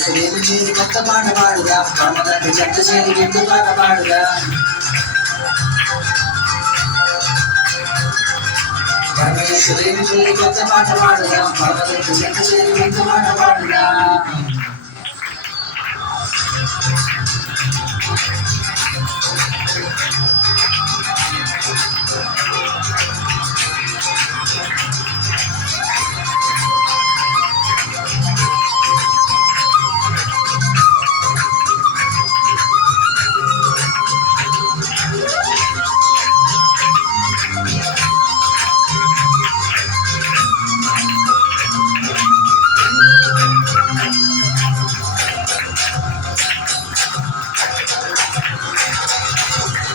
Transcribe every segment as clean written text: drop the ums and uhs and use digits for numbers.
పరమేశ్వరుని చేరి కొత్త పాట పాడుగా పరమగంటి చెట్ట చేరి రెండు పాట పాడుగా పరమేశ్వరుని చేరి కొత్త పాట పాడుగా పరమగంటి చెట్ట చేరి రెండు పాట పాడుగా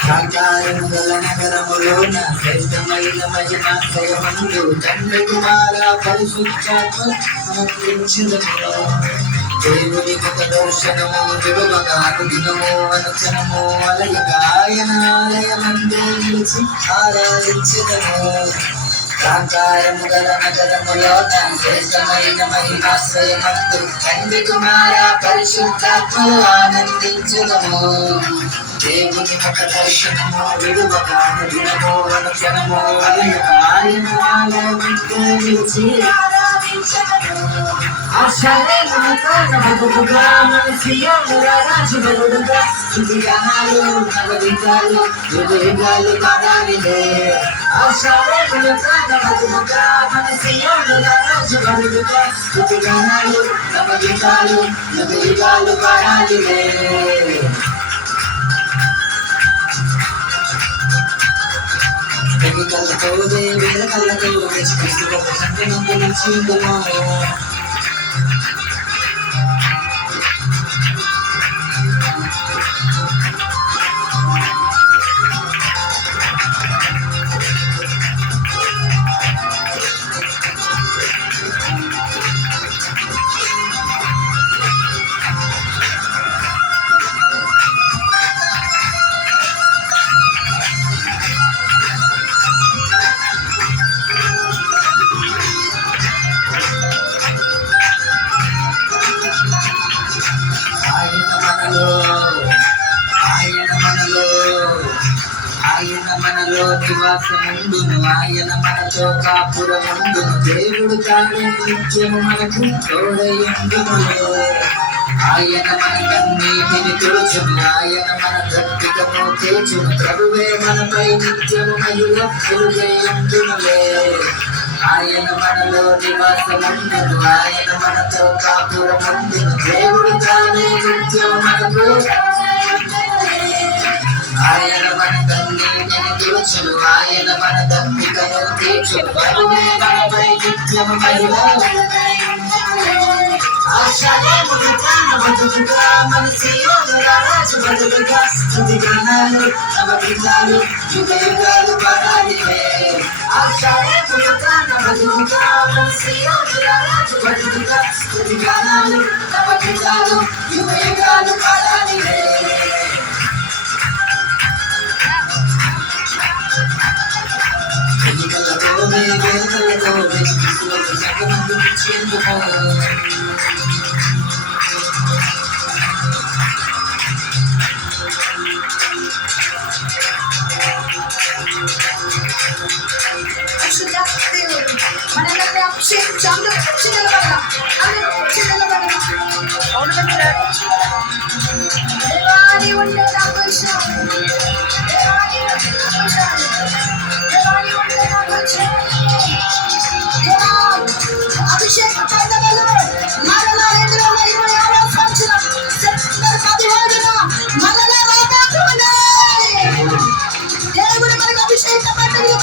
కాంతారముల నగరములోన శ్రేష్టమైన మహిమాశ్రయమందు తండ్రి కుమార పరిశుద్ధాత్మ సమర్పించుదము దేవుని ముఖ దర్శనము విడువగా అనుదినము అనుక్షణము అలయగా ఆయన ఆలయమందు నిలిచి ఆరాధించుదము కాంతారము గల నగరములోన శ్రేష్టమైన మహిమాశ్రయమందు తండ్రి కుమార పరిశుద్ధాత్మలో ఆనందించుదము దేవుని ముఖ దర్శనము విడువక అనుదినము అనుక్షణము అలయక ఆయన ఆలయమందు నిలిచి ఆశ్చర్యముగా మన సియోను రాజుగా స్తుతిగానాలు నవగీతాలు యుగయుగాలు పాడాలిలే ఆశ్చర్యముగా మన సియోను రాజుగా స్తుతిగానాలు నవగీతాలు యుగయుగాలు పాడాలిలే కళ్ళతో వేల కళ్ళతో సంగమందులో నివాసముండును ఆయన మనతో కాపురముండును దేవుడు తాను నిత్యము మనకు తోడయుండునులే ఆయన మన కన్నీటిని తుడుచును ఆయన మన దప్పికము తీర్చును ప్రభువే మనపై నిత్యము మహిళ వెలుగయుండునులే ఆయన మనలో నివాసముండును ఆయన మనతో కాపురముండును దేవుడు తానే నిత్యము మనకు ఆయన మన కన్నీటిని తుడుచును ఆయన మన దప్పికను తీర్చును ప్రభువే మనపై నిత్యము మహిళ మన సియోను రాజు బదులుగా స్తుతిగానాలు నవగీతాలు యుగయుగాలు పాడాలిలే బదులుగా మన సియోను రాజు బదులుగా స్తుతిగానాలు నవగీతాలు యుగయుగాలు పాడాలిలే ఎన్నికలతో వేదకలతో సంగమందు చెందుకో మనల్ని అభిషేకించి అందరూ వచ్చి నిలబడదాం అందరూ వచ్చి నిలబడదాం దేవాని ఉండే నాకు ఇష్టం దేవాని ఉండే నాకు ఇష్టం దేవాని ఉండే నాకు ఇష్టం దేవా అభిషేక పండుగలు మరలా 2026వ సంవత్సరం సెప్టెంబర్ 17న మరలా రాబోతున్నాయి దేవుడు మనకు అభిషేక పండుగలు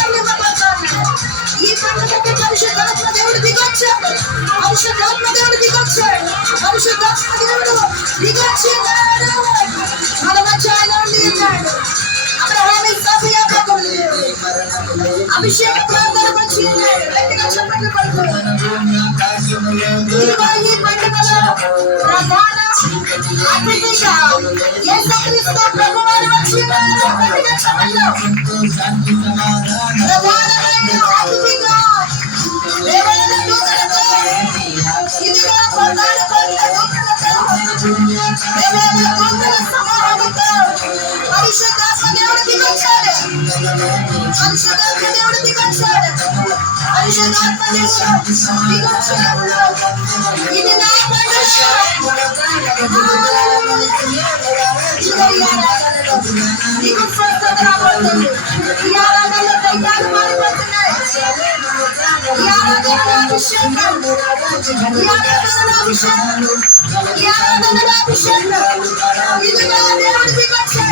ఈ పండుగకి పరిశుద్ధాత్మ దేవుడు దిగొచ్చాడు పరిశుద్ధాత్మ దేవుడు దిగొచ్చాడు పరిశుద్ధాత్మ దేవుడు దిగొచ్చాడు మన మధ్య ఆయన ఉన్నాడు అబ్రహాము అభిషేక ప్రార్థన వచ్చి గట్టిగా చెప్పండి ఈ పండుగలో ప్రధాన అతిథిగా యేసుక్రీస్తు ప్రభువారు వచ్చినారు గట్టిగా చెప్పండి ప్రధానమైన అతిథిగా దేవాలయ దూతలతో ఇదిగా కొండలు కొండ దూతలతో పరిశుద్ధాత్మ దేవుడు దిగొచ్చాడు. పరిశుద్ధాత్మ దేవుడు దిగొచ్చాడు. ఇది నా ప్రదర్శన. నీకు స్వస్థత రాబోతుంది. ఈ ఆరాధనలో దయ్యాలు మారిపోతున్నాయి. ఈ ఆరాధనలో అభిషేకం. ఈ ఆరాధనలో అభిషేకం. ఈ ఆరాధనలో అభిషేకం. ఇదిగో దేవుడు దిగొచ్చాడు.